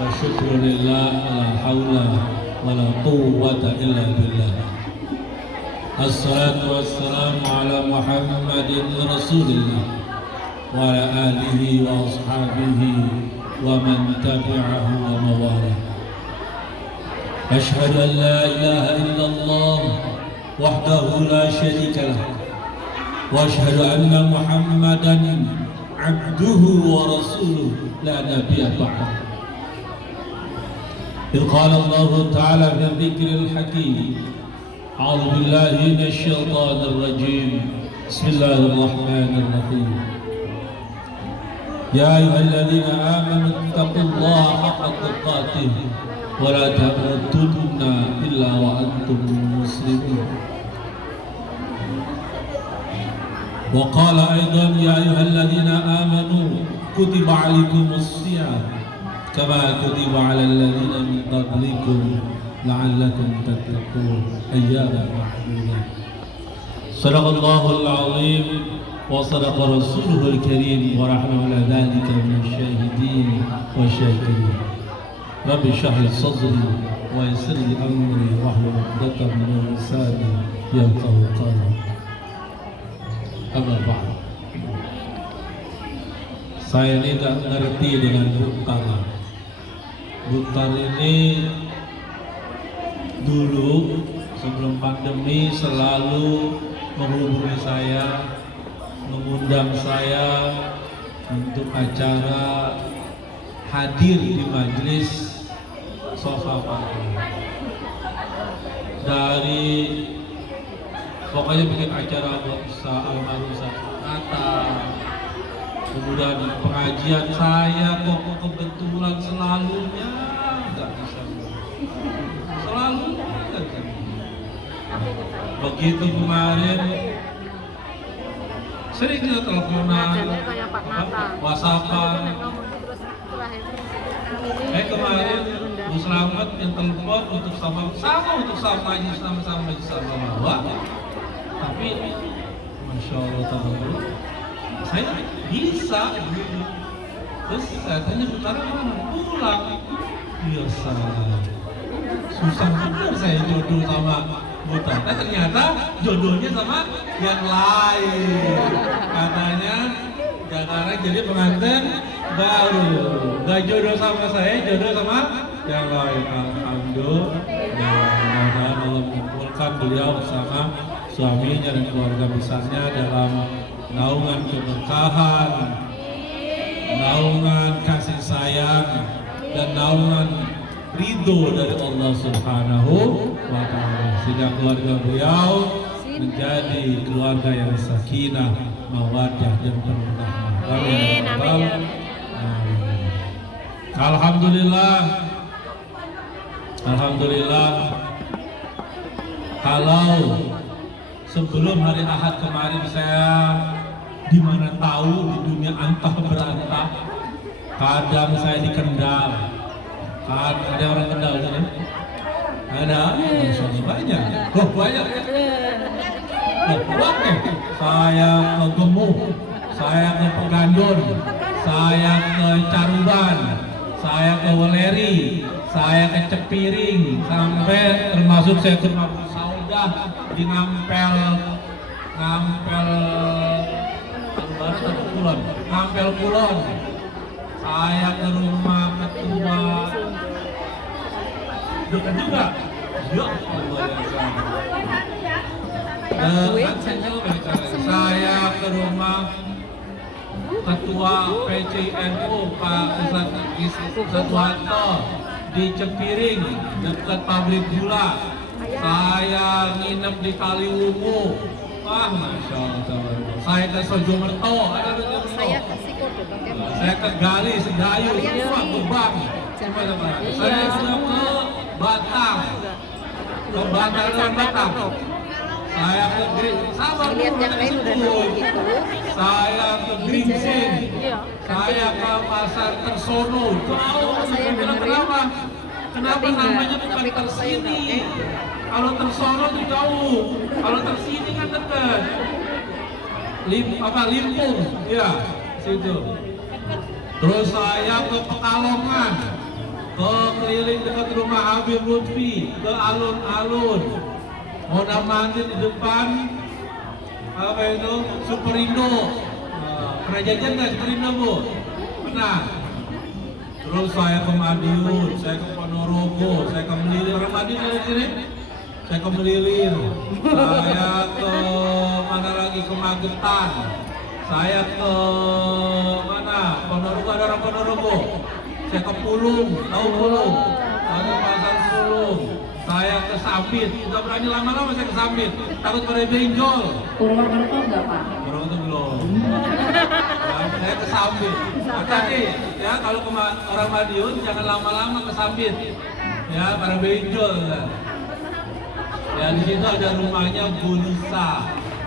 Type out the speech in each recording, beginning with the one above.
والشكر لله لا حول ولا قوة إلا بالله. الصلاة والسلام على محمد رسول الله وعلى آله وأصحابه ومن تبعه وموالاه. أشهد أن لا إله إلا الله وحده لا شريك له وأشهد أن محمدا عبده ورسوله لا نبي بعده. إذ قال الله تعالى في الذكر الحكيم أعوذ بالله من الشيطان الرجيم بسم الله الرحمن الرحيم يا أيها الذين آمنوا اتقوا الله حق تقاته ولا تموتن إلا وأنتم مسلمون. وقال أيضا يا أيها الذين آمنوا كتب عليكم الصيام كما كتب على الذين من قبلكم لعلكم تتقون أياما معدودة. صدق الله العظيم وصدق رسوله الكريم ونحن على ذلك من الشاهدين والشاكرين. رب اشرح لي صدري ويسر لي أمري واحلل عقدة من لساني يفقهوا قولي. Amma ba'd. Saya ini tak ngerti dengan Bukhtar. Bukhtar ini dulu sebelum pandemi selalu menghubungi saya, mengundang saya untuk acara hadir di majelis Sofa Pagi. Dari pokoknya bikin acara buat almarhum Natal, kemudian pengajian saya kok kebetulan selalunya nggak bisa, selalu nggak bisa. Begitu kemarin sering kita teleponan, whatsappan. Kemarin Bu Slamet yang telepon untuk sama aja sama Wah. Tapi Masya Allah tabarakallah, saya bisa gitu. Terus saya tanya sekarang mana pulang, ya salah, susah benar saya jodoh sama Buta. Ternyata jodohnya sama yang lain. Katanya Jakarta jadi pengantin baru, gak jodoh sama saya, jodoh sama yang lain. Alhamdulillah, mudah-mudahan Allah mengumpulkan beliau bersama suaminya dan keluarga besarnya dalam naungan keberkahan, naungan kasih sayang, dan naungan ridho dari Allah Subhanahu wa Ta'ala, sehingga keluarga beliau menjadi keluarga yang sakinah, mawaddah, dan penuh rahmah. Amin. Alhamdulillah. Kalau sebelum hari Ahad kemarin saya di mana tahu di dunia antah berantah, kadang saya di Kendal. Ada orang Kendal sini? Ada? Banyak. Banyak. Saya ke Gemuh, saya ke Pegandun, saya ke Caruban, saya ke Weleri, saya ke Cepiring, sampai termasuk saya ke Saudah di Ngampel Kulon. Saya ke rumah ketua dekat juga. Ya Allah, saya ke rumah ketua PCNU Pak Suharto di Cepiring dekat pabrik gula. Saya nginep di Kaliwungu. Masya Allah. Saya ke Sojomerto, saya ke Gali, Sedayu, semua Gebang. Saya sudah ke Batang, saya ke saya ke Grimsing, saya ke Pasar Tersono. Kenapa namanya bukan Tersini? Kalau Tersono itu jauh, kalau Tersini kan dekat. Limpung, ya situ. Terus saya ke Pekalongan, ke keliling dekat rumah Habib Lutfi, ke alun-alun, mondar mandir di depan apa itu Superindo. Pernah jajan nggak Superindo, Bu? Pernah. Terus saya ke Madiun, saya ke Ponorogo, saya ke Melilir. Orang Madiun dari sini? Saya ke Melilir. Saya ke mana lagi, ke Magetan. Saya ke mana? Ponorogo, ada orang Ponorogo. Saya ke Pulung, tahu Pulung? Ada pasar Pulung. Saya ke Sambit, nggak berani lama-lama saya ke Sambit, takut pada benjol. Purwokerto nggak Pak? Purwokerto belum. Ya, saya ke Sambit. Hati-hati ya, kalau ke orang Madiun jangan lama-lama ke Sambit. Ya, pada benjol. Ya, di situ ada rumahnya Bu Nisa.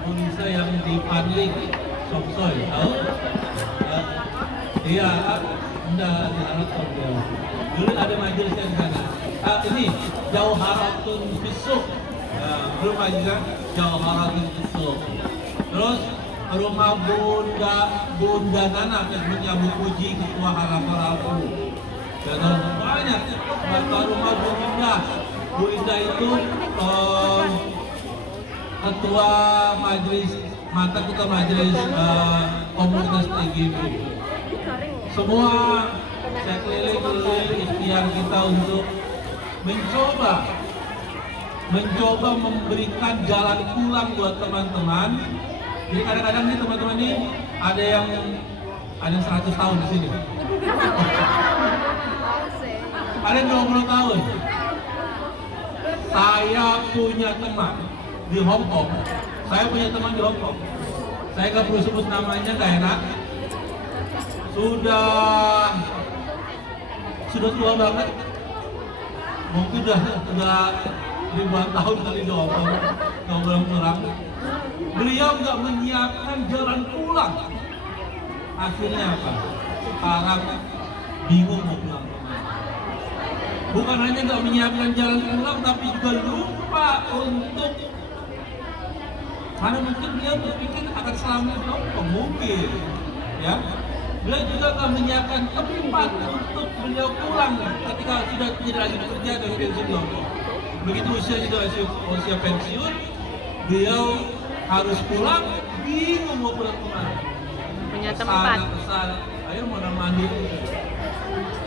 Bu Nisa yang di Padling, Soksoy, tahu? Ya. Iya, udah diharapkan dia. Dulu ada majelisnya di sana. Ini Jauharatun Fisuk. Belum aja kan? Jauharatun Fisuk. Terus rumah Bunda Nana yang punya Bu Puji, ketua halaman aku. Dan banyak. Rumah Bu Indah. Bu Indah itu ketua majelis, mantan ketua majelis komunitas TGB. Semua saya keliling ikhtiar kita untuk mencoba memberikan jalan pulang buat teman-teman. Jadi kadang-kadang nih teman-teman ini ada yang 100 tahun di sini. Ada yang 20 tahun. Saya punya teman di Hong Kong. Saya punya teman di Hong Kong. Saya nggak perlu sebut namanya, nggak enak. Sudah tua banget. Mungkin udah ribuan tahun kali di Hong Kong, nggak pulang. Beliau nggak menyiapkan jalan pulang. Akhirnya apa? Sekarang bingung mau pulang kemana. Bukan hanya nggak menyiapkan jalan pulang, tapi juga lupa untuk, karena mungkin beliau berpikir akan selamat di Hong Kong, mungkin, ya. Beliau juga nggak menyiapkan tempat untuk beliau pulang ketika sudah tidak lagi bekerja dan pensiun di Hong Kong. Begitu usia usia pensiun, beliau harus pulang, bingung mau pulang kemana. Punya tempat. Kesana, ayo mau mandi.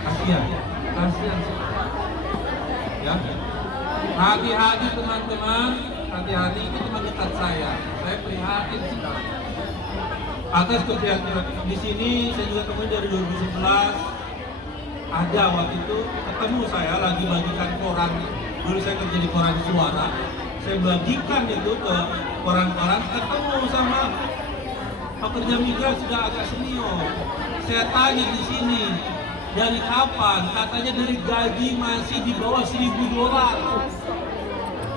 Kasihan. Ya, hati-hati teman-teman, hati-hati, itu teman dekat saya prihatin sekali atas keprihatinan. Di sini saya juga temuin dari 2011, ada waktu itu ketemu saya lagi bagikan koran. Dulu saya kerja di koran Suara, saya bagikan itu ke koran-koran, ketemu sama pekerja migran sudah agak senior. Saya tanya di sini, dari kapan? Katanya dari gaji masih di bawah $1.000.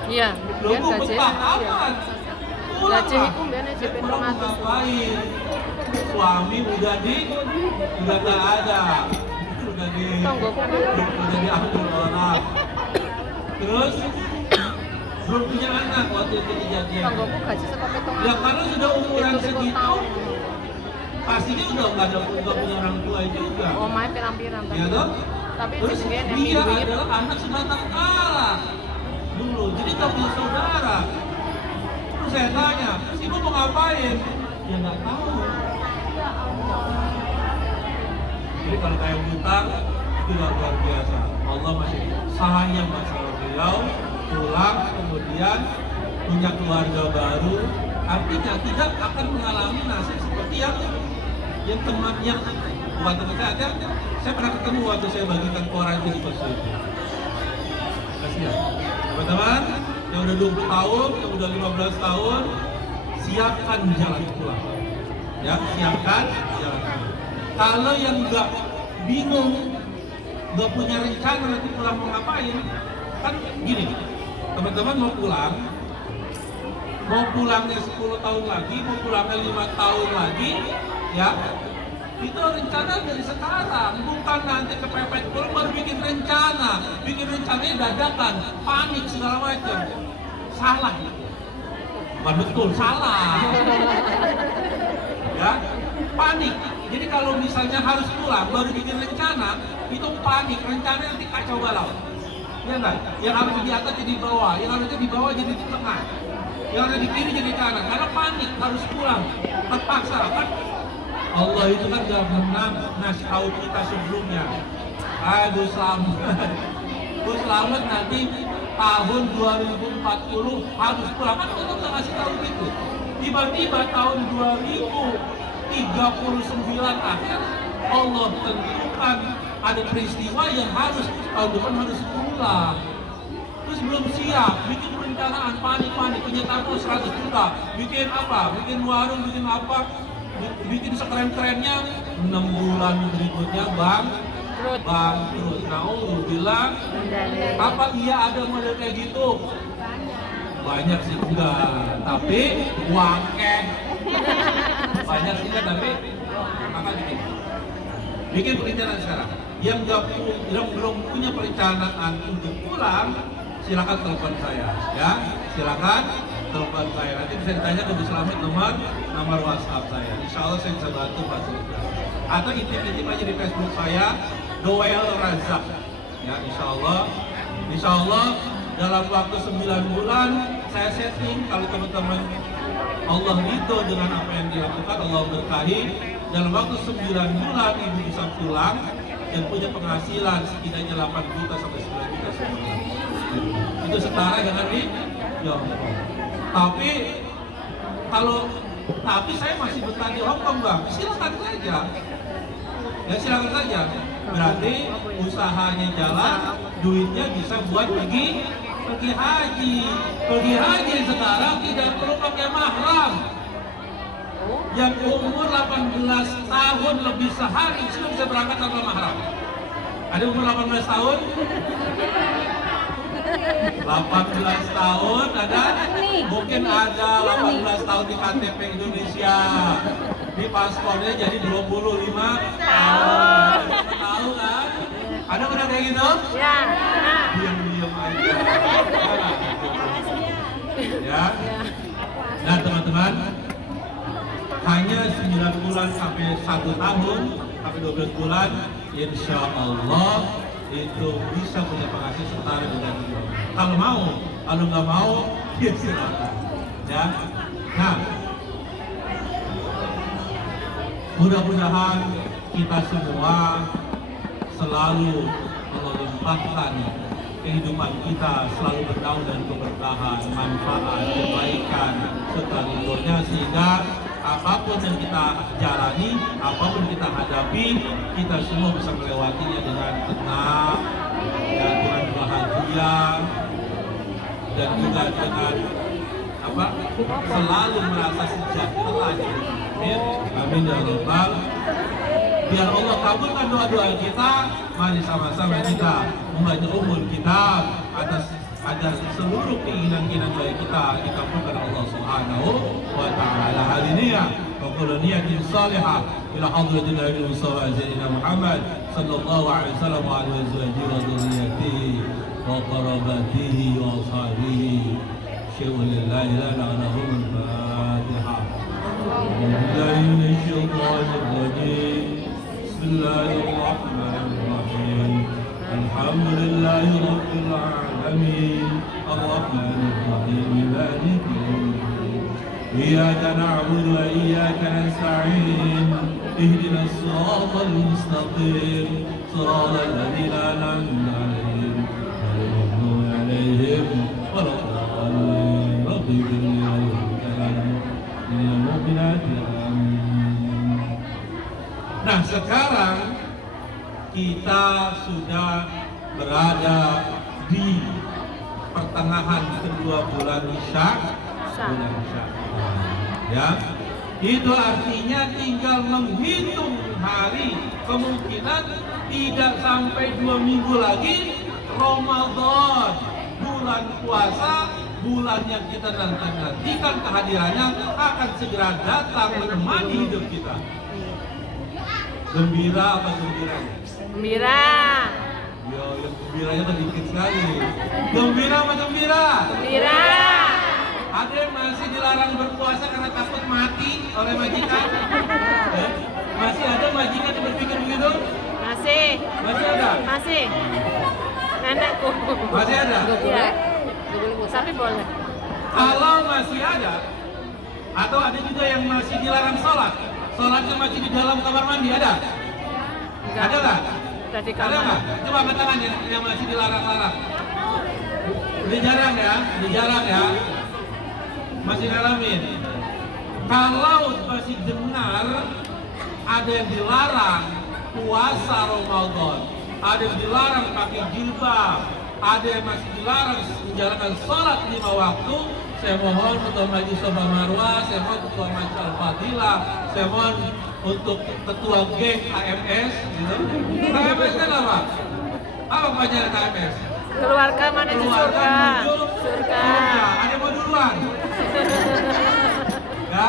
Iya, Loh, biar gaji. betah amat. Gaji itu biasanya JP 200. Ngapain? Suami udah nggak ada. Udah diambil orang. Terus belum punya anak waktu itu kejadian. Tanggoku gaji sekolah Ya kalau sudah umuran segitu, pastinya udah nggak punya orang tua juga. Oh, main pirang-pirang. Ya toh? Tapi Terus jenenge dia yang adalah anak sebatang kara dulu, jadi nggak punya saudara. Terus saya tanya, terus ibu mau ngapain? Ya nggak tahu. Jadi kalau kayak hutang itu luar biasa. Allah masih sayang masalah beliau, pulang kemudian punya keluarga baru, artinya tidak akan mengalami nasib seperti yang teman yang bukan teman saya pernah ketemu waktu saya bagikan koran itu seperti itu. Kasihan teman-teman yang udah 20 tahun, yang udah 15 tahun, siapkan jalan pulang, ya, siapkan jalan pulang. Kalau yang nggak bingung, nggak punya rencana nanti pulang mau ngapain, kan gini, teman-teman mau pulangnya 10 tahun lagi, mau pulangnya 5 tahun lagi, ya, itu rencana dari sekarang, bukan nanti kepepet pulang baru bikin rencananya dadakan, panik segala macam, salah, bukan betul, salah, ya, panik. Jadi kalau misalnya harus pulang baru bikin rencana, itu panik, rencana nanti kacau balau. Ya enggak? Yang harus di atas jadi di bawah, yang harusnya di bawah jadi di tengah, yang ada di kiri jadi kanan, karena panik harus pulang, terpaksa kan. Allah itu kan gak pernah ngasih tahu kita sebelumnya. Aduh selamat, Gus selamat nanti tahun 2040 harus pulang, kan Allah gak ngasih tahu gitu. Tiba-tiba tahun 2039 akhir Allah tentukan ada peristiwa yang harus tahun depan harus pulang. Terus belum siap, bikin perencanaan, panik-panik, punya tamu 100 juta, bikin apa, bikin warung, bikin apa, bikin sekeren-kerennya, 6 bulan berikutnya bangkrut. Nauzubillah. Apa iya ada model kayak gitu? Banyak sih enggak, tapi wakeh. Banyak sih enggak, tapi apa bikin perencanaan sekarang. Yang belum punya perencanaan untuk pulang, silakan telepon saya, ya. Silakan telepon saya. Nanti bisa ditanya ke Bu Slamet nomor WhatsApp saya. Insya Allah saya bisa bantu fasilitas. Atau intip-intip aja di Facebook saya, Doel Razak. Ya, Insya Allah dalam waktu 9 bulan saya setting kalau teman-teman Allah ridho dengan apa yang dilakukan, Allah berkahi. Dalam waktu 9 bulan ibu bisa pulang dan punya penghasilan setidaknya 8 juta sampai 9 juta sebulan. Itu setara dengan ini, ya Allah. Tapi saya masih betah di Hongkong, Bang. Silakan saja. Ya silakan saja. Berarti usahanya jalan, duitnya bisa buat pergi haji. Pergi haji sekarang tidak perlu pakai mahram. Yang umur 18 tahun lebih sehari sudah bisa berangkat tanpa mahram. Ada umur 18 tahun? 18 tahun ada? Mungkin ada 18 tahun di KTP Indonesia. Di paspornya jadi 25 tahun. Tahu kan? Ada udah kayak gitu? Ya. Diam-diam aja. Ya. Nah teman-teman, hanya 9 bulan sampai 1 tahun sampai 12 bulan, insya Allah itu bisa punya penghasilan setara dengan dia. Kalau mau, kalau nggak mau, ya silakan. Ya. Nah, mudah-mudahan kita semua selalu Allah limpahkan kehidupan kita selalu berdaun dan keberkahan, manfaat, kebaikan, serta ridhonya, sehingga apapun yang kita jalani, apapun kita hadapi, kita semua bisa melewatinya dengan tenang, ya, dengan bahagia, dan juga dengan selalu merasa sejahtera. Amin ya rabbal. Biar Allah kabulkan doa-doa kita. Mari sama-sama kita membaca umur kita atas seluruh keinginan-keinginan baik kita dikabulkan Allah Subhanahu wa taala. Hadiniya wa kullu niyatin salihah ila hadratin Nabi Muhammad Sayyidina Muhammad sallallahu alaihi wasallam wa alihi wa dhurriyyatihi wa qarabatihi wa ashabihi. Syai'un lillahi la ilaha al-Fatihah. Bismillahirrahmanirrahim. Alhamdulillahi rabbil alamin. Arrahmanir rahim. Maliki yaumiddin. Iyyaka na'budu wa iyyaka nasta'in. Ihdinas siratal mustaqim. Siratal ladzina an'amta 'alaihim ghairil maghdubi 'alaihim waladdallin. Rabbi ighfirli Nah, sekarang kita sudah berada di pertengahan kedua bulan Sya'ban. Ya, itu artinya tinggal menghitung hari, kemungkinan tidak sampai 2 minggu lagi Ramadan, bulan puasa. Bulan yang kita nantikan kehadirannya akan segera datang menemani hidup kita. Gembira apa gembiranya? Gembira. Ya, yang gembiranya sedikit sekali. Gembira apa gembira? Gembira. Ada yang masih dilarang berpuasa karena takut mati oleh majikan? Masih ada majikan yang berpikir begitu? Masih. Masih ada? Masih. Nenekku. Masih ada? Iya. Tapi boleh. Kalau masih ada, atau ada juga yang masih dilarang sholat, sholatnya masih di dalam kamar mandi, ada? Enggak. Ada nggak? Udah di Ada nggak? kamar. Coba angkat tangan yang masih dilarang-larang. Udah jarang ya, udah jarang ya. Masih ngalamin. Kalau masih dengar ada yang dilarang puasa Ramadan, ada yang dilarang pakai jilbab, ada yang masih dilarang menjalankan sholat 5 waktu, saya mohon Ketua Majelis Soba Marwah, saya mohon Ketua Majelis Al-Fadilah, saya mohon untuk Ketua geng KMS, gitu. KMS kan apa? Apa pelajaran KMS? Keluarga mana di surga? Menuju Surga. Ada yang mau duluan? Ya,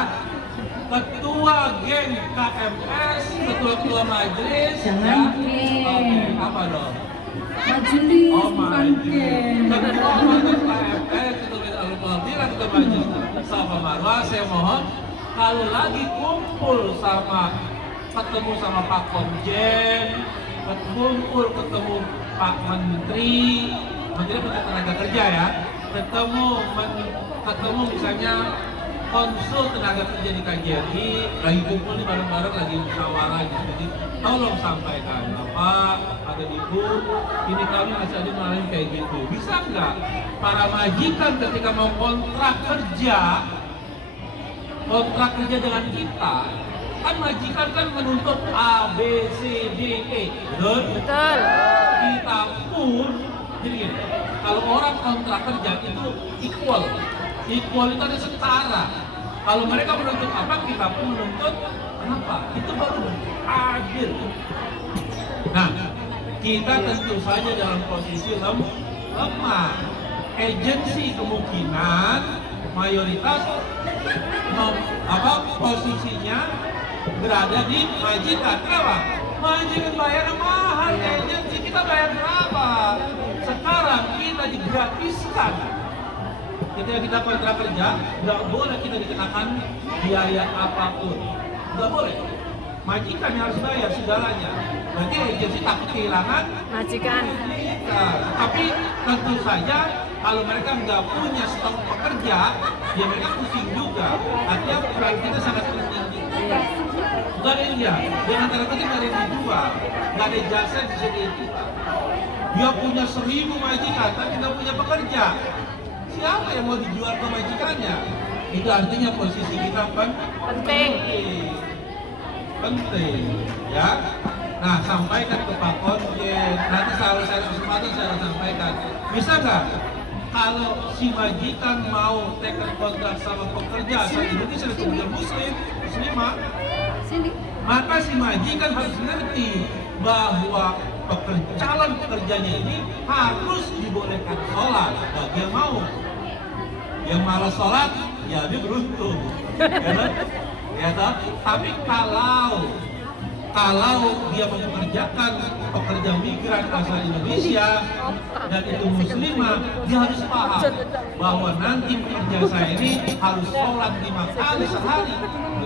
Ketua geng KMS, Ketua majelis. Jangan ya. Oke, apa dong? Majelis Oh, bukan majelis. geng. Ketua majelis KMS, Ketua majelis Al-Fadilah, Ketua majelis Soba Marwah, saya mohon kalau lagi kumpul ketemu sama Pak Komjen, kumpul ketemu Pak Menteri Tenaga Kerja ya, ketemu misalnya konsul tenaga kerja di KJRI, lagi kumpul nih bareng-bareng lagi musyawarah gitu. Jadi tolong sampaikan Bapak, ada Ibu, ini kami masih ada mengalami kayak gitu. Bisa nggak para majikan ketika mau kontrak kerja dengan kita, kan majikan kan menuntut A, B, C, D, E, betul? Betul. Kita pun, jadi gini, kalau orang kontrak kerja itu equal itu ada setara. Kalau mereka menuntut apa, kita pun menuntut apa, itu baru adil. Nah, kita tentu saja dalam posisi lemah. Agensi kemungkinan mayoritas posisinya berada di majikan. Kenapa? Majikan bayar mahal, agensi kita bayar berapa? Sekarang kita digratiskan. Ketika kita kontrak kerja, nggak boleh kita dikenakan biaya apapun. Nggak boleh. Majikan yang harus bayar segalanya. Berarti agensi takut kehilangan Majikan. Nah, tapi tentu saja kalau mereka nggak punya stok pekerja, ya mereka pusing juga. Artinya peran kita sangat penting. Iya. Nggak ada yang dia, di antara kita nggak ada yang dijual, nggak ada jasa yang bisa dijual. Dia punya 1000 majikan, tapi nggak punya pekerja. Siapa yang mau dijual ke majikannya? Itu artinya posisi kita Penting. penting, ya. Nah, sampaikan ke Pak Konjen. Nanti saya kesempatan saya sampaikan. Bisa nggak kalau si majikan mau teken kontrak sama pekerja asal Indonesia dan kemudian muslimah, maka si majikan harus mengerti bahwa calon pekerjanya ini harus dibolehkan sholat bagi yang mau. Yang malas sholat, ya dia beruntung. Ya toh? Tapi kalau dia mempekerjakan pekerja migran asal Indonesia dan itu muslimah, dia harus paham bahwa nanti pekerja saya ini harus sholat 5 kali sehari.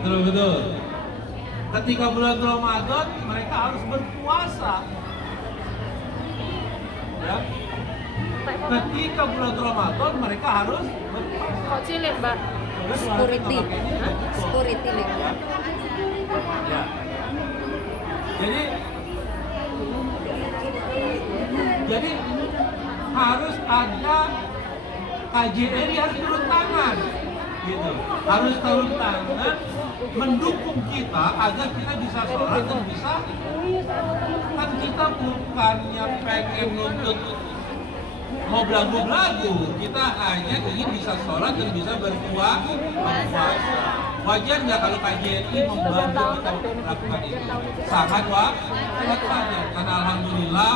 Betul. Ketika bulan Ramadan, mereka harus berpuasa. Ya. Ketika bulan Ramadan, mereka harus berpuasa. Kok cilik, Mbak? Security. Security nih. Ya. Jadi harus ada KJRI harus turun tangan, gitu. Harus turun tangan mendukung kita agar kita bisa sholat dan bisa. Kan kita bukannya pengen nuntut mau belagu-belagu, kita hanya ingin bisa sholat dan bisa berpuasa. Wajar nggak kalau KJRI membantu kita melakukan ini? Sangat wajar, karena alhamdulillah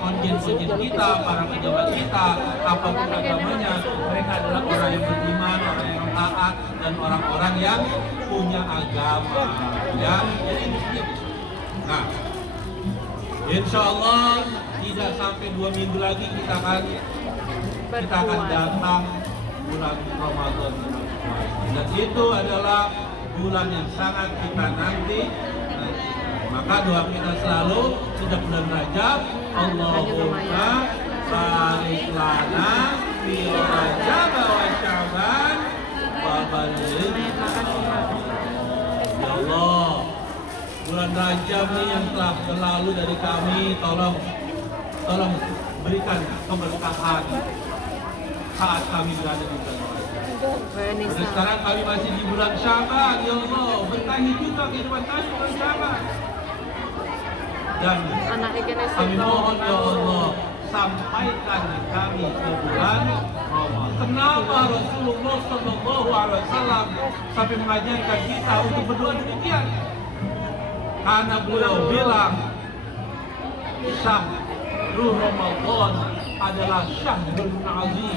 konjen-konjen kita, para pejabat kita, apapun agamanya, mereka adalah orang yang beriman, orang yang taat, dan orang-orang yang punya agama. Ya, jadi nah, insya Allah tidak sampai 2 minggu lagi kita akan datang bulan Ramadan. Dan itu adalah bulan yang sangat kita nanti. Maka doa kita selalu sejak bulan Rajab, Allahumma barik lana fi Rajab wa Sya'ban wa ballighna. Ya Allah, bulan Rajab ini yang telah berlalu dari kami, tolong berikan keberkahan saat kami berada di bulan Rajab. Dan sekarang kami masih di bulan Sya'ban, ya Allah, berkahi juga kehidupan kami bulan Sya'ban. Dan kami mohon ya Allah, sampaikan kami ke bulan Ramadan. Kenapa Rasulullah Sallallahu Alaihi Wasallam sampai mengajarkan kita untuk berdoa demikian? Karena beliau bilang syahrul Ramadan adalah syahrul azim.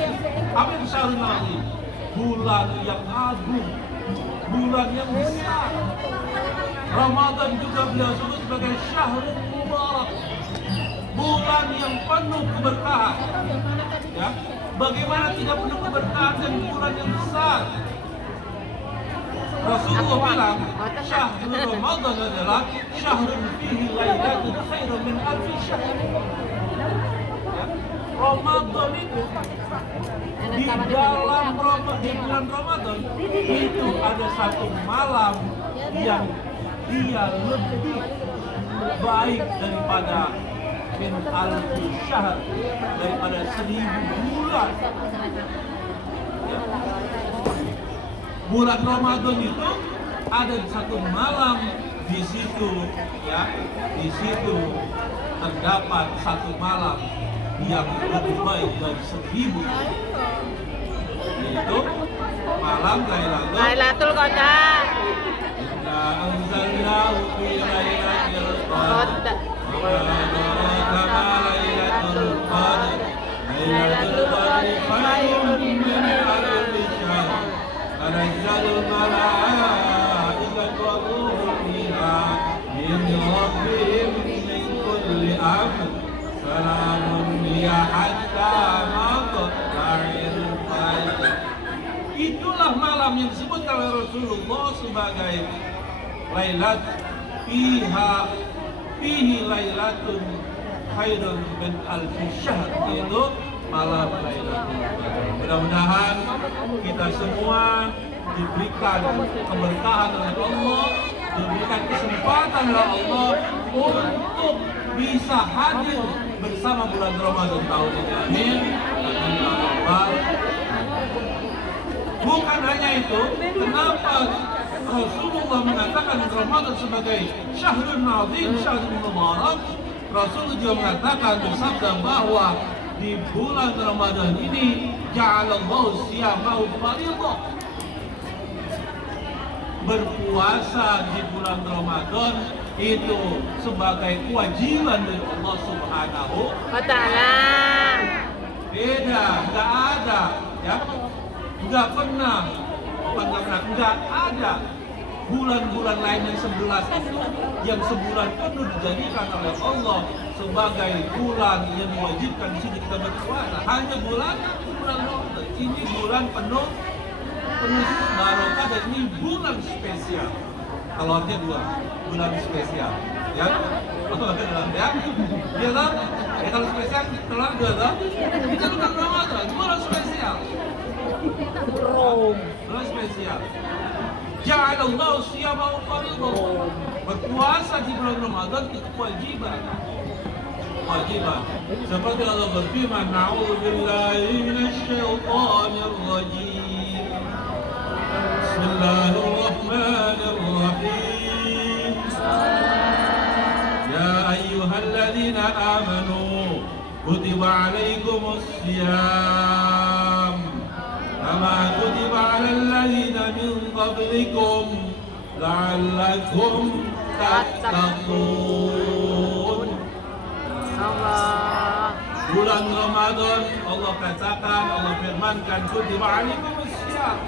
Apa itu syahrul azim? Bulan yang agung, bulan yang besar. Ramadan juga beliau sebut sebagai syahrul mubarak, bulan yang penuh keberkahan. Ya, bagaimana tidak penuh keberkahan dan bulan yang besar? Rasulullah bilang syahrul Ramadan adalah syahrun fihi lailatun khairun min alfi syahr. Ya, Ramadan itu di bulan Ramadan itu ada satu malam yang dia lebih baik daripada min alfi syahr, daripada 1000 bulan. Ya. Bulan Ramadan itu ada satu malam di situ, ya, di situ terdapat satu malam yang lebih baik dari 1000, yaitu malam Lailatul Qadar. Inna anzalnahu fi lailatul qadr. Wa ma adraka ma lailatul qadr. Lailatul qadri khairun min alfi syahr. Tanazzalul malaikatu wa ruhu fiha min rabbihim min kulli amr. Salamun hiya hatta matla'il fajr. Itulah malam yang disebutkan oleh Rasulullah sebagai lailat fihi lailatun khairun min alfi syahr, yaitu malam Lailatul Qadar. Mudah-mudahan kita semua diberikan keberkahan oleh Allah, diberikan kesempatan oleh Allah untuk bisa hadir bersama bulan Ramadan tahun ini. Amin. Amin ya rabbal. Bukan hanya itu, kenapa Rasulullah mengatakan Ramadan sebagai syahrul azim, syahrul mubarak? Rasulullah juga mengatakan, bersabda bahwa di bulan Ramadan ini ja'alallahu siyamahu fardhan. Berpuasa di bulan Ramadan itu sebagai kewajiban dari Allah Subhanahu wa ta'ala. Beda, nggak ada, ya, nggak pernah, nggak ada bulan-bulan lain yang 11 itu yang sebulan penuh dijadikan oleh Allah sebagai bulan yang diwajibkan di sini kita berpuasa. Hanya bulan Ramadan. Ini bulan penuh barokah dan ini bulan spesial. Kalau artinya dua, bulan spesial, ya. Ya, dia tahu. Ya, kalau spesial, kalau dua tahu. Kita bukan Ramadan, bulan spesial. Bulan spesial. Ja'alallahu siyamahu fardhan. Berpuasa di bulan Ramadan itu kewajiban. Kewajiban. Seperti Allah berfirman, "A'udzubillahi minasyaitonir rajim. Bismillahirrahmanirrahim. Ya ayyuhalladzina amanu kutiba 'alaikumus syiyam kama kutiba 'alal ladzina min qablikum la'allakum tattaqun." Allah. Bulan Ramadan Allah katakan, Allah firmankan, kutiba 'alaikumus syiyam,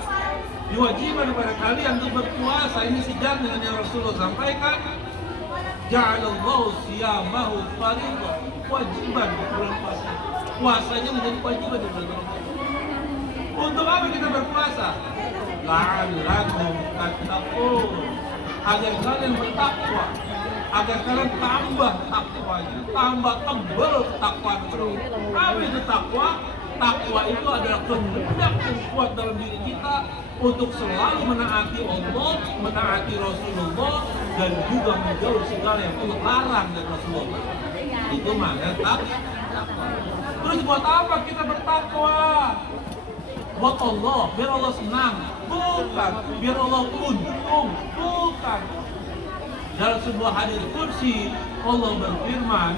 diwajibkan kepada kalian untuk berpuasa. Ini sejalan dengan yang Rasulullah sampaikan. Ja'alallahu siyamahu fardhan. Kewajiban bulan puasa. Puasanya menjadi kewajiban di bulan Ramadan. Untuk apa kita berpuasa? La'allakum tattaqun, agar kalian bertakwa. agar kalian tambah takwanya, tambah tebal ketakwaan bro. Apa itu takwa? Takwa itu adalah kehendak yang kuat dalam diri kita untuk selalu menaati Allah, menaati Rasulullah, dan juga menjauh segala yang Allah larang dari Rasulullah. Itu makna takwa. Terus buat apa kita bertakwa? Buat Allah, biar Allah senang. Bukan, biar Allah untung. Bukan. Dalam sebuah hadis qudsi, Allah berfirman,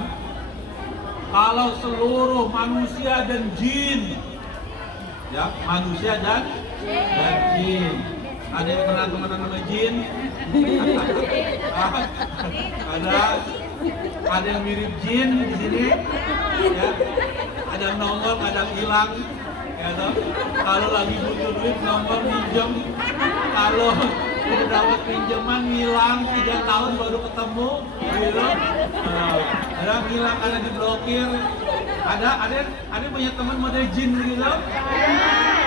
kalau seluruh manusia dan jin, ya manusia dan jin. Ada yang kenal teman nama jin? Ada yang mirip jin di sini, ya. Ada yang nongol, ada yang hilang, ya toh. Kalau lagi butuh duit nongol minjem, kalau udah dapat pinjaman hilang 3 tahun baru ketemu, gitu. Ada yang hilang, ada yang diblokir, ada punya teman model jin gitu.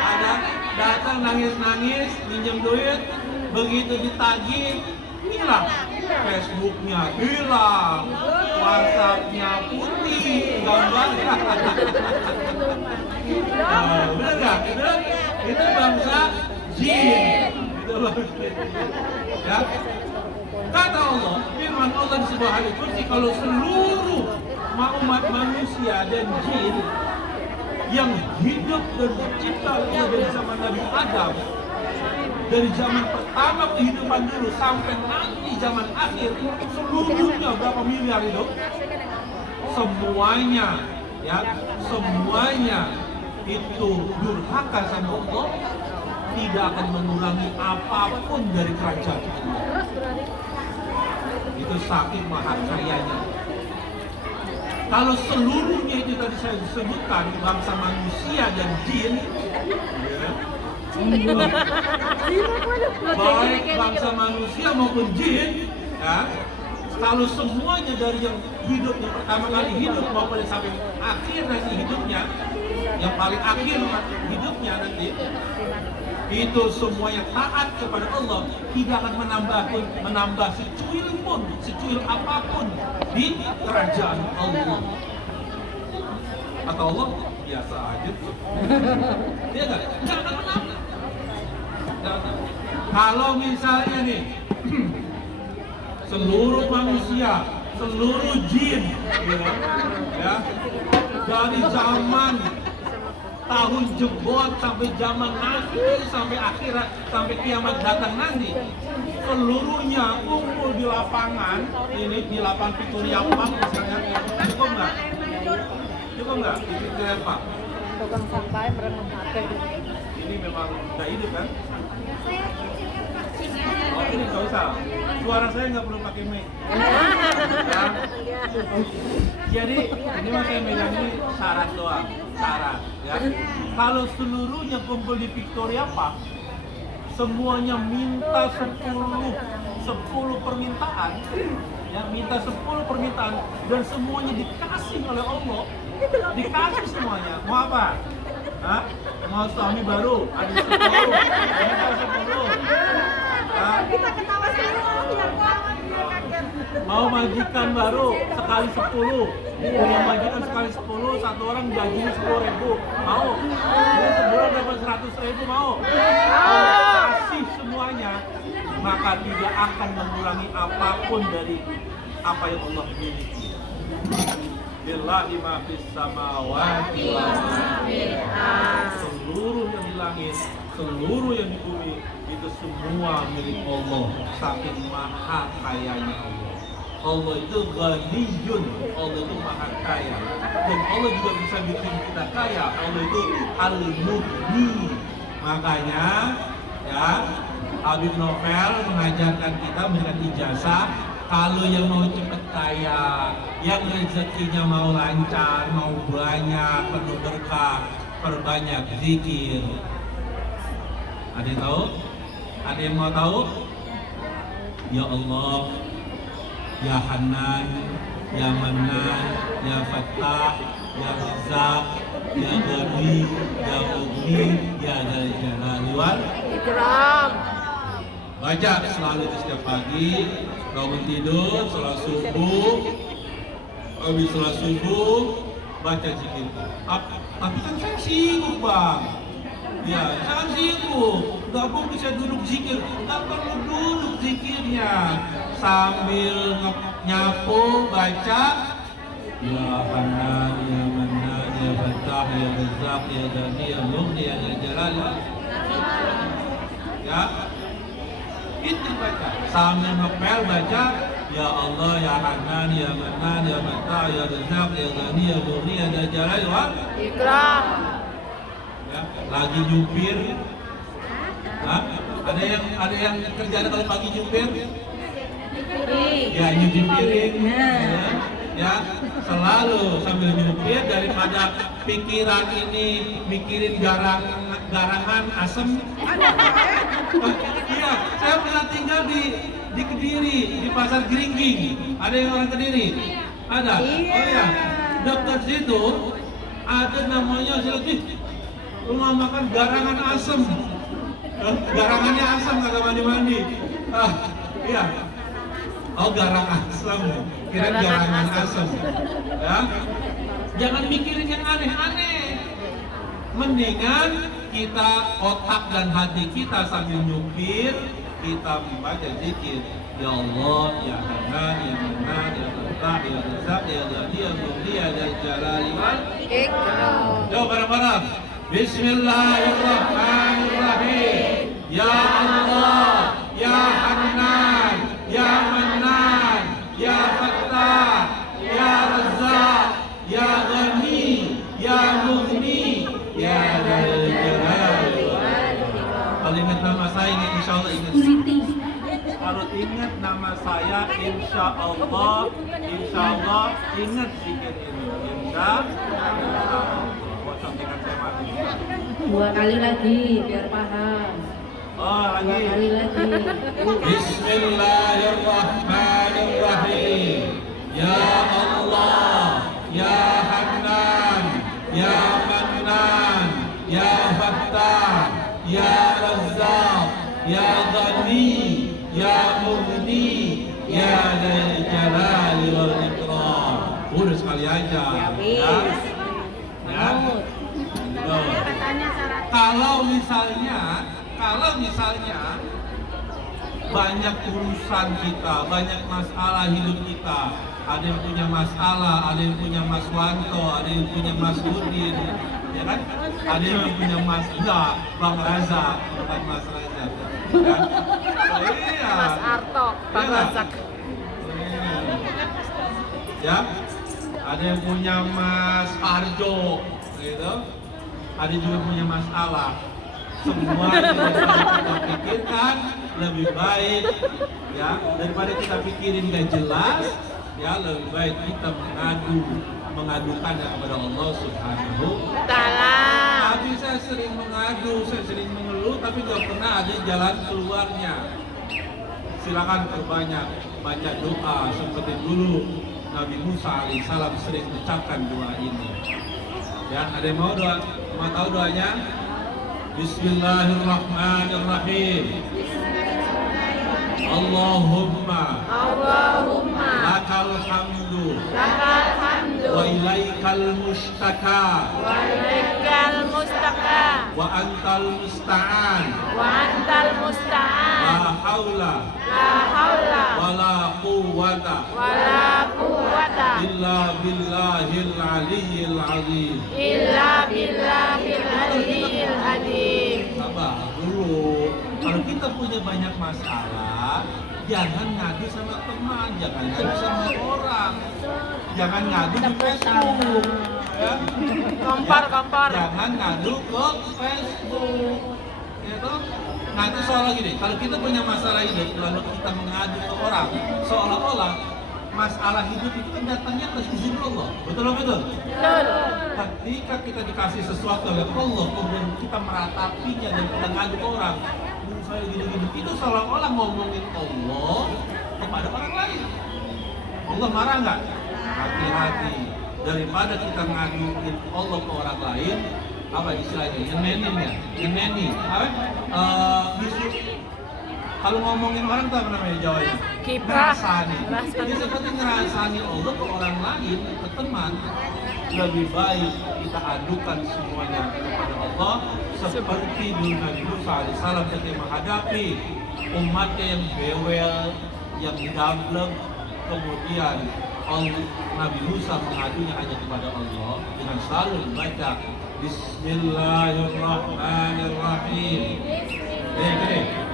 Ada datang nangis minjem duit, begitu ditagih hilang, Facebooknya hilang, WhatsAppnya putih, gambarnya. Bener nggak? Itu bangsa jin. Itu bangsa jin. Ya. Kata Allah, firman Allah di sebuah hadis qudsi, kalau seluruh umat manusia dan jin yang hidup dan tercipta dari zaman Nabi Adam, dari zaman pertama kehidupan dulu sampai nanti zaman akhir, seluruhnya berapa miliar itu? Semuanya, ya, semuanya itu durhaka sama Allah, tidak akan mengurangi apapun dari kerajaan Allah. Itu saking maha kayanya. Kalau seluruhnya itu tadi saya sebutkan, bangsa manusia dan jin, ya, baik bangsa manusia maupun jin, ya, kalau semuanya dari yang hidup yang pertama kali hidup maupun sampai akhir nanti hidupnya, yang paling akhir hidupnya nanti, itu semuanya taat kepada Allah, tidak akan menambah secuil pun, secuil apapun di kerajaan Allah. Atau Allah biasa aja tuh. Dia nggak akan menambah. Kalau misalnya nih seluruh manusia, seluruh jin, ya, dari zaman tahun jebot sampai zaman nanti, sampai akhirat, sampai kiamat datang nanti, seluruhnya kumpul di lapangan ini, di lapangan Victoria Park misalnya, cukup nggak? Cukup nggak? Di Victoria Park? Tukang sampah berenang HP. Ini memang nggak hidup kan? Oh ini nggak usah. Suara saya nggak perlu pakai mic. Ya. Jadi ini mas saya megang ini syarat doang, syarat. Ya. Kalau seluruhnya kumpul di Victoria Park, semuanya minta 10 permintaan, ya minta 10 permintaan dan semuanya dikasih oleh Allah, dikasih semuanya. Mau apa? Hah? Mau suami baru, ada 10, minta 10. Kita ketawa semua, biar kawan, biar kaget. Mau majikan baru sekali 10, punya majikan sekali 10, satu orang gajinya 10.000, mau? Dia sebulan dapat 100.000, mau? Kasih semuanya, maka tidak akan mengurangi apapun dari apa yang Allah miliki. Billahi ma fis samawati wal ardi. Seluruh yang di langit, seluruh yang di bumi, itu semua milik Allah, saking maha kayanya Allah. Allah itu ghaniyun, Allah itu maha kaya, dan Allah juga bisa bikin kita kaya. Allah itu al-mughni. Makanya ya Habib Novel mengajarkan kita memberikan ijazah, kalau yang mau cepat kaya, yang rezekinya mau lancar, mau banyak, penuh berkah, perbanyak zikir. Ada yang tahu? Ada yang mau tahu? Ya Allah, Ya Hanan, Ya Manan, Ya Fattah, Ya Razzaq, Ya Ghani, Ya Mughni, Ya Dzal Jalali wal Ikram. Baca selalu setiap pagi, bangun tidur, sholat subuh, habis sholat subuh, baca zikir. Tapi kan saya sibuk bang. Ya, jangan sibuk. Gak mau bisa duduk zikir. Gak perlu duduk zikirnya. Sambil nyapu, baca. Ya Hanan, Ya Mannan, Ya Fattah, Ya Razzaq, Ya Ghani, Ya Mughni, Ya Dzal Jalali. Ya, itu baca. Sambil ngepel baca. Ya Allah, Ya Hanan, Ya Mannan, Ya Fattah, Ya Razzaq, Ya Ghani, Ya Mughni, Ya Dzal Jalali. Ikram. Ya, lagi nyupir. Hah? Ada yang kerjanya kalau pagi nyupir? Ya, nyuci piring. Ya, selalu sambil nyupir daripada pikiran ini mikirin garangan asem. Iya, saya pernah tinggal di Kediri, di Pasar Geringging. Ada yang orang Kediri? Ada. Oh iya. Dekat situ ada namanya rumah makan garangan asem. Garangannya asam kata mandi-mandi. Iya. Oh, garang asam. Kira garangan asam. Ya. Jangan mikirin yang aneh-aneh. Mendingan kita otak dan hati kita sambil nyupir, kita membaca zikir. Ya Allah, Ya Hanan, Ya Mannan, Ya Fattah, Ya Razzaq, Ya Ghani, Ya Mughni, Ya Dzal Jalali wal Ikram. Yo bareng-bareng. Bismillahirrahmanirrahim. Ya Allah, Ya Hanan, Ya Mannan, Ya Fattah, Ya Razzaq, Ya Ghani, Ya Mughni, Ya Dzal Jalali wal Ikram. Kalau ingat nama saya, ingat insya Allah ingat. Kalau ingat nama saya, insya Allah ingat zikir ini. Insya Allah. Dua kali lagi biar paham. Oh, lagi. Dua kali lagi. Bismillahirrahmanirrahim. Ya Allah, Ya Hanan, Ya Mannan, Ya Fattah, Ya Razzaq, Ya Ghani, Ya Mughni, Ya Dzal Jalali wal Ikram. Udah sekali aja. Ya. Kalau misalnya banyak urusan kita, banyak masalah hidup kita, ada yang punya masalah, ada yang punya Mas Wanto, ada yang punya Mas Udin, ya kan? Ada yang punya Mas Bang Raza, bukan Mas Raza. Ya? Iya. Mas Arto, Bang Razak. Ya, ada yang punya Mas Parjo, gitu. Ada juga punya masalah. Semua yang kita pikirkan lebih baik, ya, daripada kita pikirin gak jelas, ya lebih baik kita mengadukannya kepada Allah Subhanahu wa Ta'ala. Tapi saya sering mengadu, saya sering mengeluh, tapi gak pernah ada jalan keluarnya. Silakan perbanyak baca doa seperti dulu Nabi Musa alaihissalam sering ucapkan doa ini. Ya, ada yang mau doa? Mau tahu doanya? Bismillahirrahmanirrahim. Allahumma lakal hamdu wa ilaikal mustaka wa antal musta'an la haula wala quwwata illa billahil aliyyil azim. Sabar dulu. Kalau kita punya banyak masalah, jangan ngadu sama teman, jangan ngadu sama orang, jangan ngadu di Facebook, ya. Kompor. Jangan ngadu ke Facebook, gitu. Nanti soal gini, kalau kita punya masalah hidup, lalu kita mengadu ke orang, seolah-olah masalah hidup itu kan datangnya atas izin Allah, betul? Ketika kita dikasih sesuatu oleh Allah, kemudian kita meratapinya dan kita ngadu ke orang, saya gini-gini, itu seolah-olah ngomongin Allah kepada orang lain. Allah marah nggak? Hati-hati, daripada kita ngaduin Allah ke orang lain, apa istilahnya? Nyemenin, apa? Kalau ngomongin orang tuh apa namanya Jawanya? Kiprah. Ngerasani. Jadi seperti ngerasani Allah ke orang lain, ke teman, lebih baik kita adukan semuanya kepada Allah seperti dulu Nabi Musa alaihissalam ketika menghadapi umatnya yang bewel, yang gablek, kemudian Nabi Musa mengadunya hanya kepada Allah dengan selalu membaca Bismillahirrahmanirrahim.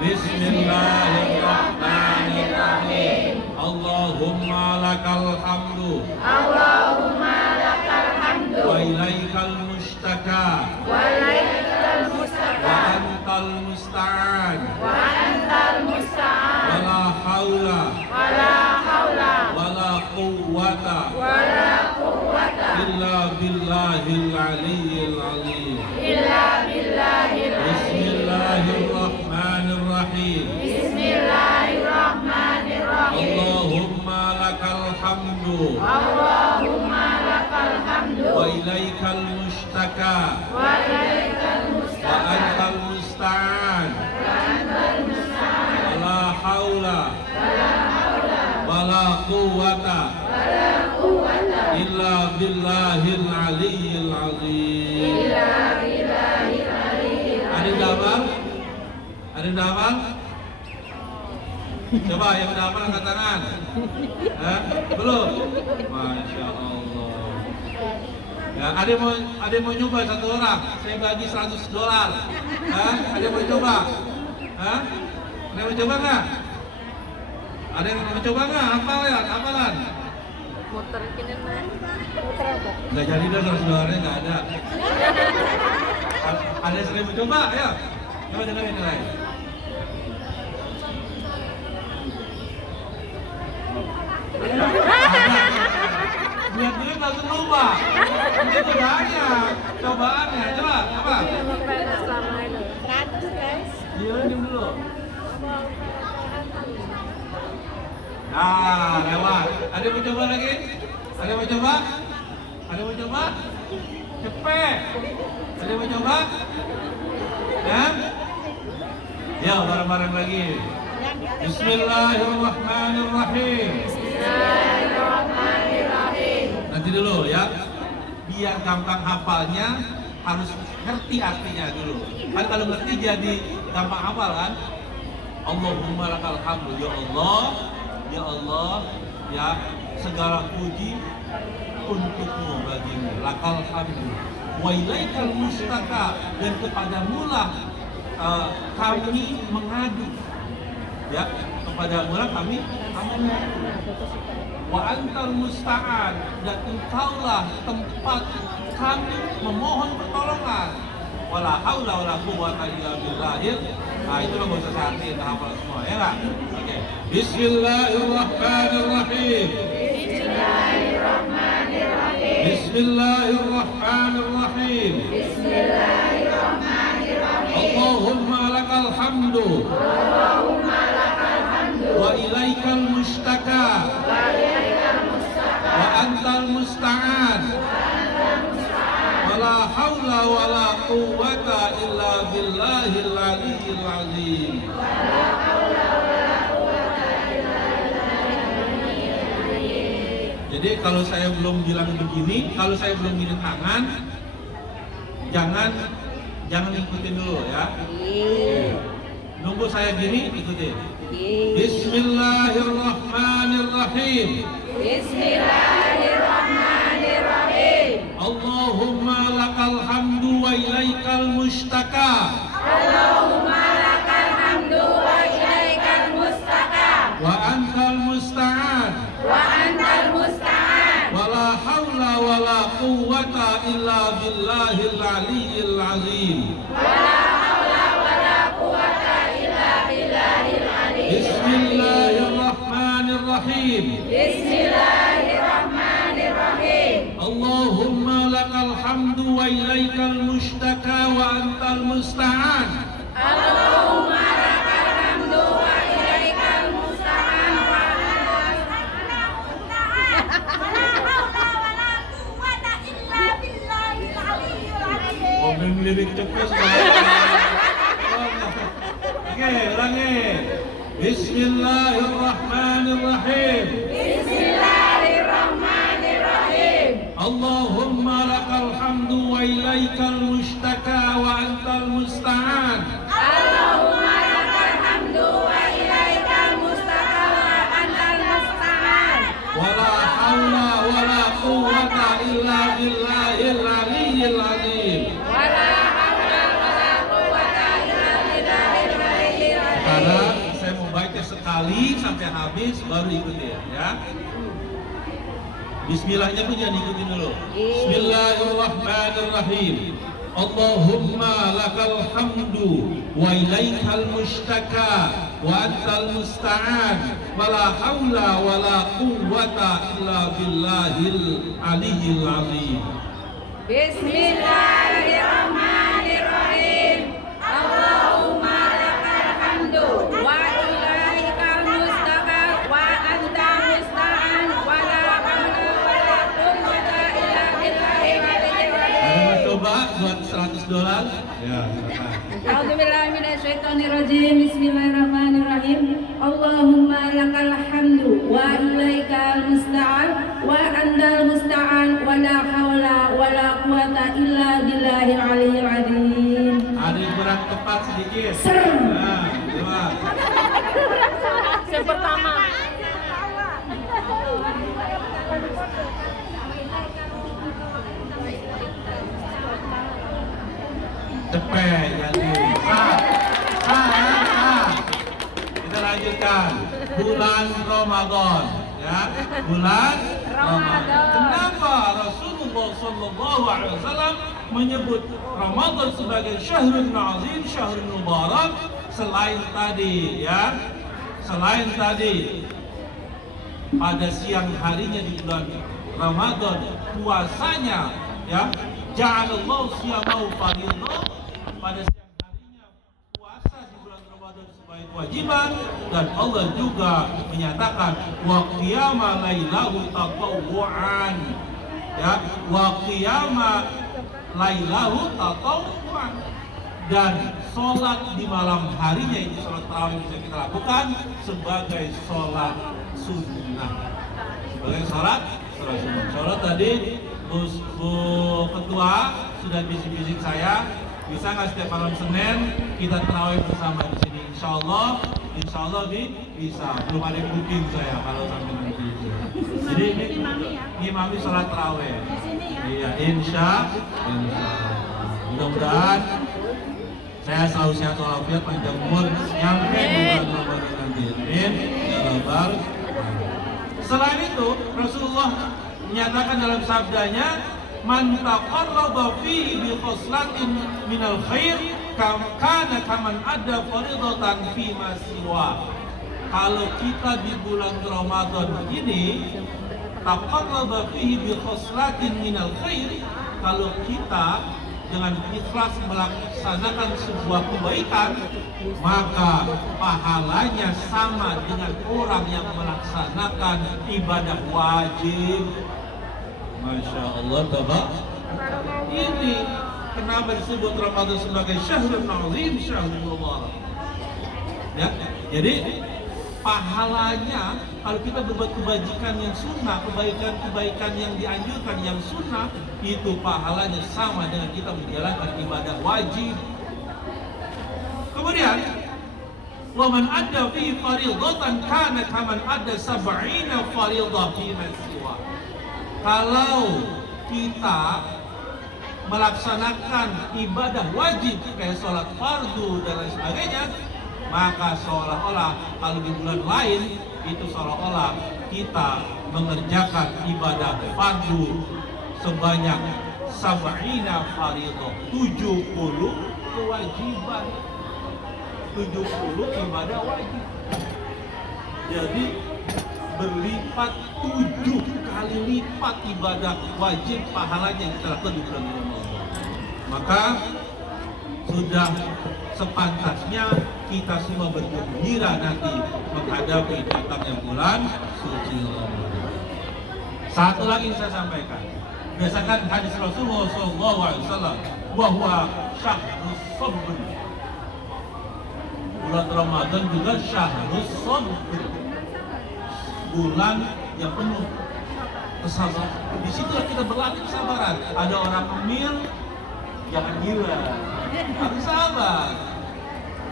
Bismillahirrahmanirrahim. Allahumma lakal hamdu. Allahumma lakal hamdu. Wa ilaikal mustaka. Wa ilaikal mustaka. Wa antal musta'an. Wa antal musta'an. Wa la hawla. Wa la hawla. Wa la quwwata. Wa la quwwata. Illa billahil aliyyil azim. Illa billahil Bismillahirrahmanirrahim. Bismillahirrahmanirrahim. Allahumma lakal hamdu. Allahumma lakal hamdu. Wa ilaikal mustaka. Wa ilaikal Wa mustaka. antal musta'an. Wa antal musta'an. Wa la hawla. Wa la hawla. Wa la quwwata. Wa la quwwata. Illa billahil aliyyil azim. Illa billahil aliyyil Ada yang hafal? Ada yang hafal? Coba yang udah hafal angkat tangan. Hah? Belum? Masya Allah. Ya, ada yang mau nyoba satu orang? Saya bagi $100. Hah? Ada yang mau coba? Hah? Ada yang mau coba nggak? Ada yang mau coba nggak? Hafalan? Muter kini man. Nggak jadi dah $100-nya nggak ada. Ada yang mau coba? Ayo. Coba nilai. Lihat dulu langsung lupa. Ini tuh banyak cobaannya. Coba apa? Sama itu. 100 guys. Dia dulu. Nah, lewat. Ada yang mau coba lagi? Ada yang mau coba? Ada yang mau coba? Cepet. Ada yang mau coba? Ya? Ya, bareng-bareng lagi. Bismillahirrahmanirrahim. Bismillahirrahmanirrahim. Nanti dulu ya, biar gampang hafalnya harus ngerti artinya dulu. Kan kalau ngerti jadi gampang hafal kan? Allahumma lakal hamdu, ya Allah, ya segala puji untukmu bagimu, lakal hamdu. Wa ilaikal mustaka, dan kepadamu lah kami mengadu. Ya, kepadamu lah kami mengadu. Wa antal musta'an, dan engkaulah tempat kami memohon pertolongan. Wala haula wala quwwata illa billahil. Nah, itu lo bisa saya artiin, hafal semua ya enggak? Oke. Bismillahirrahmanirrahim. Bismillahirrahmanirrahim. Bismillahirrahmanirrahim. Bismillahirrahmanirrahim. Allahumma lakal hamdu. Allahumma lakal hamdu. Wa ilaikal mustaka. Wa ilaikal mustaka. Wa antal musta'an. Wala haula wala quwwata illa billahil aliyyil azim. Jadi kalau saya belum bilang begini, kalau saya belum gini tangan, jangan ikutin dulu ya. Nunggu saya gini, ikutin. Bismillahirrahmanirrahim. Bismillahirrahmanirrahim. Allahumma lakal hamdu wa ilaikal mustaka. Allahumma lakal hamdu wa ilaikal mustaka. Wa antal musta'an. Wa antal musta'an. Wala haula wala quwwata illa billahil aliyyil azim. Wala haula wala quwwata illa billahil aliyyil azim. Bismillahirrahmanirrahim. Bismillahirrahmanirrahim. Allahumma lakal hamdu wa ilaikal mustaka wa antal musta'an. Allahumma lakal hamdu wa ilaikal musta'an. Lirik cepet. Oke, ulangi. Bismillahirrahmanirrahim. Bismillahirrahmanirrahim. Allahumma lakal hamdu wa ilaikal mushtaka wa antal musta'an. Allahumma lakal hamdu wa ilaikal mustaqa wa antal musta'an. Wala hawla wala quwwata illa billahil aliyyil azim. Wala haula wala quwwata illa billahil aliyyil azim. Sekarang saya mau baca sekali sampai habis baru ikutin ya. Bismillahnya pun jangan ikutin dulu. Bismillahirrahmanirrahim. Allahumma lakal hamdu wa ilaikal mushtaka wa antal musta'an wa la hawla wa la quwwata illa billahil aliyyil azim. Bismillahirrahmanirrahim. Allahumma lakal hamdu wa ilaikal mustaqa wa anta musta'an wa la haula wa la quwwata illa billahil aliyyil Ada mau azim. coba buat $100? Ya, silakan. A'udzubillahi minasyaitonirrajim. Bismillahirrahmanirrahim. Allahumma lakal hamdu wa ilaikal musta'an wa antal musta'an wa la haula wa la quwwata illa billahil aliyyil azim. Ada yang kurang tepat sedikit. Serem. Nah, coba. Yang pertama. Cepet, jadi kita lanjutkan bulan Ramadan ya, bulan Ramadan. Kenapa Rasulullah SAW menyebut Ramadan sebagai syahrul azim, syahrul mubarak? Selain tadi pada siang harinya di bulan Ramadan puasanya ya, ja'alallahu siyamahu fardhan, pada siang harinya puasa di bulan Ramadan sebagai kewajiban, dan Allah juga menyatakan wa qiyama lailahu tatawwu'an ya, wa qiyama lailahu tatawwu'an, dan sholat di malam harinya itu sholat tarawih bisa kita lakukan sebagai sholat sunnah, sebagai sholat sunnah. Sholat tadi Bu Ketua sudah bisik-bisik saya, bisa nggak setiap malam Senin kita tarawih bersama di sini? Insya Allah bisa. Belum ada yang booking saya kalau sampai nanti itu. Jadi ini ngimami sholat tarawih. Iya, insya Allah. Mudah-mudahan saya selalu sehat walafiat, panjang umur, nyampe bulan Ramadan nanti. Amin. Ya Rabbal alamin. Selain itu, Rasulullah menyatakan dalam sabdanya, man taqarraba fihi bi khoslatin minal khair kana kaman ada faridatan fi ma siwa. Kalau kita di bulan Ramadan ini taqarraba fihi bi khoslatin minal khair, kalau kita dengan ikhlas melaksanakan sebuah kebaikan, maka pahalanya sama dengan orang yang melaksanakan ibadah wajib. Masya Allah, tabak. Ini kenapa disebut Ramadan sebagai syahrul azim, syahrul mubarak. Ya, jadi pahalanya kalau kita berbuat kebajikan yang sunnah, kebaikan yang dianjurkan yang sunnah, itu pahalanya sama dengan kita menjalankan ibadah wajib. Kemudian, wa man adda fi fardhatan kana kaman adda 70 fardhah fi ma siwa. Kalau kita melaksanakan ibadah wajib kayak sholat fardu dan lain sebagainya, maka seolah-olah kalau di bulan lain itu seolah-olah kita mengerjakan ibadah fardu sebanyak 70 fardhah, 70 kewajiban, 70 ibadah wajib. Jadi berlipat 7 kali lipat ibadah wajib pahalanya yang kita lakukan di bulan Ramadan. Maka sudah sepantasnya kita semua bergembira nanti menghadapi datangnya bulan suci Ramadan. Satu lagi yang saya sampaikan, berdasarkan hadis Rasulullah SAW, bahwa syahrus sabr, bulan Ramadan juga syahrus sabr, bulan yang penuh kesabaran. Di situlah kita berlatih kesabaran. Ada orang ngemil, jangan gila, harus sabar.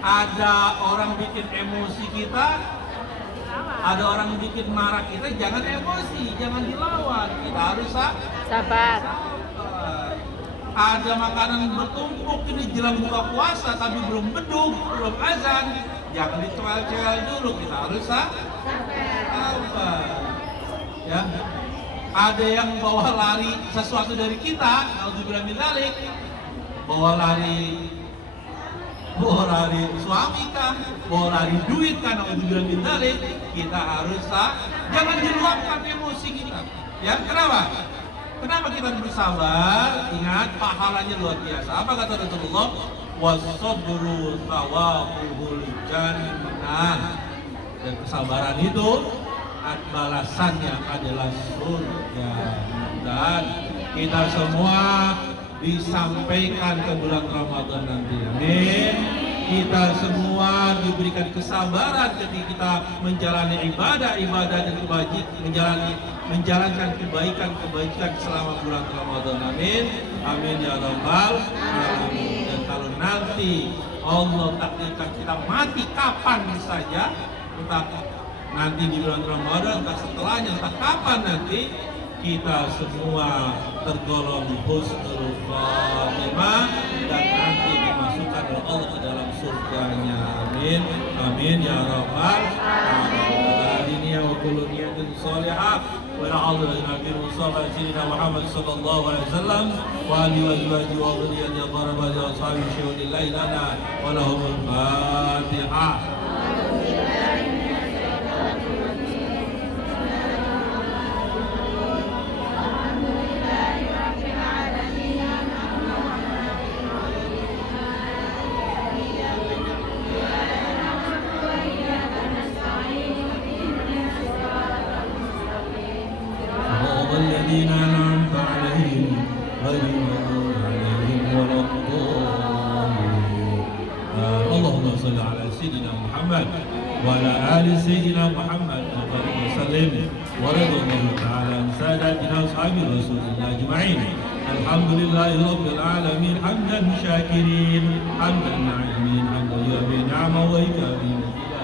Ada orang bikin emosi kita, ada orang bikin marah kita, jangan emosi, jangan dilawan. Kita harus Sabar. Ada makanan bertumpuk ini jelang buka puasa tapi belum beduk, belum azan, jangan dicel-cel dulu, kita harus sabar. Ya. Ada yang bawa lari sesuatu dari kita, naudzubillah min dzalik, bawa lari suami kah, bawa lari duit kan, naudzubillah min dzalik, kita harus jangan diluapkan emosi kita. Ya, kenapa? Kenapa kita bersabar? Ingat, pahalanya luar biasa. Apa kata Rasulullah? Wasabru thawabuhul jannah. Dan kesabaran itu balasannya adalah surga. Dan kita semua disampaikan ke bulan Ramadan nanti. Amin. Kita semua diberikan kesabaran ketika kita menjalani ibadah dan menjalankan kebaikan selama bulan Ramadan. Amin. Amin ya rabbal alamin. Dan kalau nanti Allah takdirkan kita mati kapan saja, entah nanti di bulan Ramadan, entah setelahnya, entah kapan nanti, kita semua tergolong husnul khatimah dan nanti dimasukkan oleh Allah ke dalam surganya. Amin. Amin ya rabbal alamin. Ya wa kullu niyatin salihah wa na'udzu billahi min shururi sayyidina Muhammad sallallahu alaihi wasallam wa alihi wa azwajihi wa dhurriyyatihi wa qarabatihi wa ashabihi syuhadillahi lana wa lahumul fatihah. الذين أنعمت عليهم غير المغضوب عليهم ولا الضالين. اللهم صل على سيدنا محمد وعلى آل سيدنا محمد وبارك وسلم ورضي الله تعالى عن ساداتنا أصحاب رسول الله أجمعين. الحمد لله رب العالمين حمدا شاكرين حمدا ناعمين حمدا يوفي نعمه ويكافي مزيدا.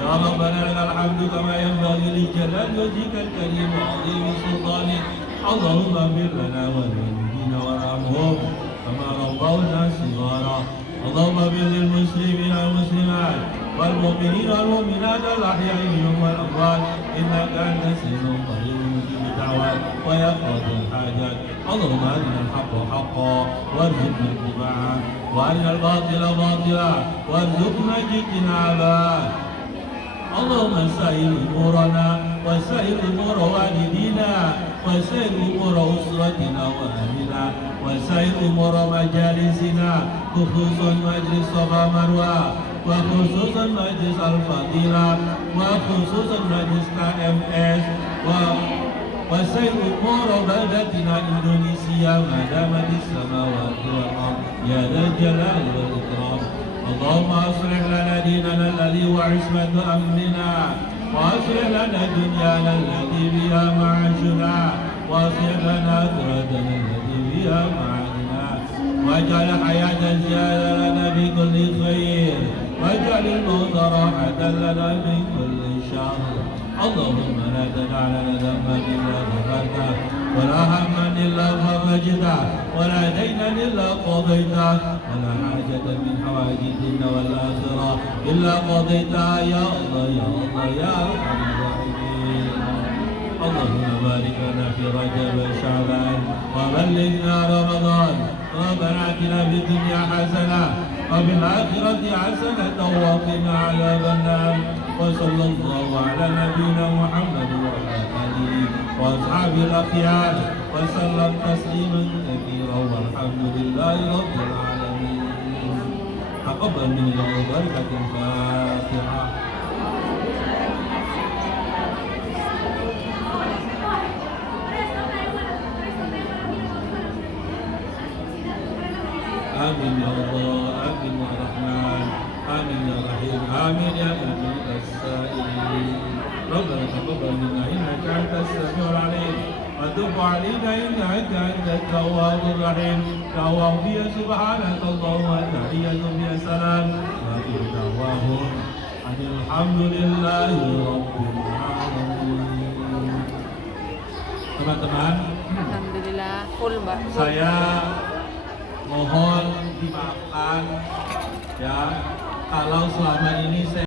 يا ربنا لك الحمد كما ينبغي لجلال وجهك الكريم وعظيم سلطانك. اللهم اغفر لنا ولوالدينا وارحمهم كما ربونا صغارا. اللهم اغفر للمسلمين والمسلمات والمؤمنين والمؤمنات الاحياء منهم والاموات انك انت السميع القريب مجيب الدعوات ويقضي الحاجات. اللهم ارنا الحق حقا وارزقنا اتباعه وارنا الباطل باطلا وارزقنا اجتنابه. اللهم سهل امورنا وسهل امور والدينا وسهل امور اسرتنا واهلنا وسهل امور مجالسنا خصوصا مجلس صفا مروه وخصوصا مجلس الفضيله وخصوصا مجلس KMS وسهل امور بلدتنا اندونيسيا ما دامت السماوات والارض يا ذا الجلال والاكرام. اللهم اصلح لنا ديننا الذي هو عصمة امرنا واصلح لنا دنيانا التي بها معاشنا واصلح لنا اخرتنا التي بها معادنا واجعل الحياة زيادة لنا في كل خير واجعل الموت راحة لنا من كل شر. اللهم لا تدع لنا ذنبا الا غفرته ولا هما الا فرجته ولا دينا الا قضيته ولا حاجة من حوائج الدنيا والاخرة الا قضيتها يا الله يا الله يا ارحم الراحمين. اللهم بارك لنا في رجب وشعبان وبلغنا رمضان. ربنا اتنا في الدنيا حسنة وفي الآخرة حسنة وقنا عذاب النار. وصلى الله على نبينا محمد وعلى آله وأصحابه الأخيار وسلم تسليما كثيرا والحمد لله رب العالمين. تقبل منا وبركة الفاتحة. آمين يا الله آمين يا رحمن. Amin ya rahim. Amin ya mu'min as-sa'ilin. Rabbana taqabbal minna innaka antas samiul alim. وتب علينا إنك أنت التواب الرحيم. دعواهم فيها سبحانك اللهم وتحيتهم فيها سلام. وآخر دعواهم أن الحمد لله رب العالمين. Teman-teman, Alhamdulillah full mbak. saya mohon dimaafkan ya kalau selama ini saya